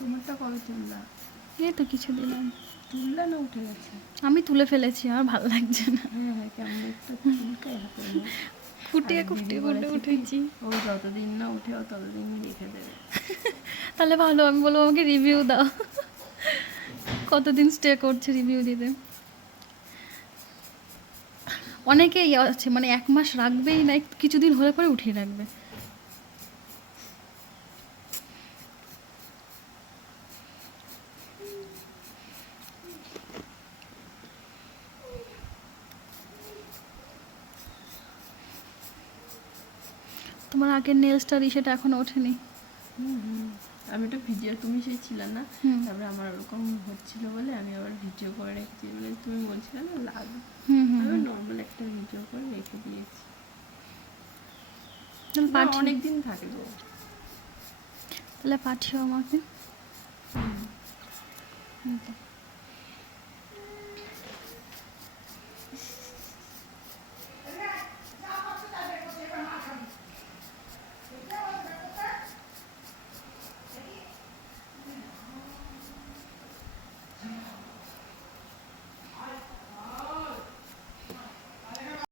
তোমারটা কবে তুললা? এই তো কিছু দিলাম। তুললা না উঠে গেছে? আমি তুলে ফেলেছি, আমার ভালো লাগছে না। হ্যাঁ কেমন একটা চুলকায় হাতে। খুঁটিয়ে খুঁটিয়ে খুঁটে উঠেছি। ও যতদিন না উঠে ও ততদিন রেখে দেবে। তাহলে ভালো, আমি বলবো আমাকে রিভিউ দাও কতদিন স্টে করছে রিভিউ দিতে। অনেকেই আছে মানে 1 মাস রাখবেই না, কিছুদিন হলে পরে উঠিয়ে রাখবে। তোমার আগের নেলসটার সেটা এখনো ওঠেনি। আমি তো ভিডিও, তুমি সেই ছিল না, তারপরে আমার ওরকম হচ্ছিল বলে আমি আবার ভিডিও করে রেখেছি। মানে তুমি বলছিলে না লাগ, আমি নর্মাল একটা ভিডিও করে রেখে দিয়েছি। অনেক দিন থাকে গো। তাহলে পাঠিও আমাকে।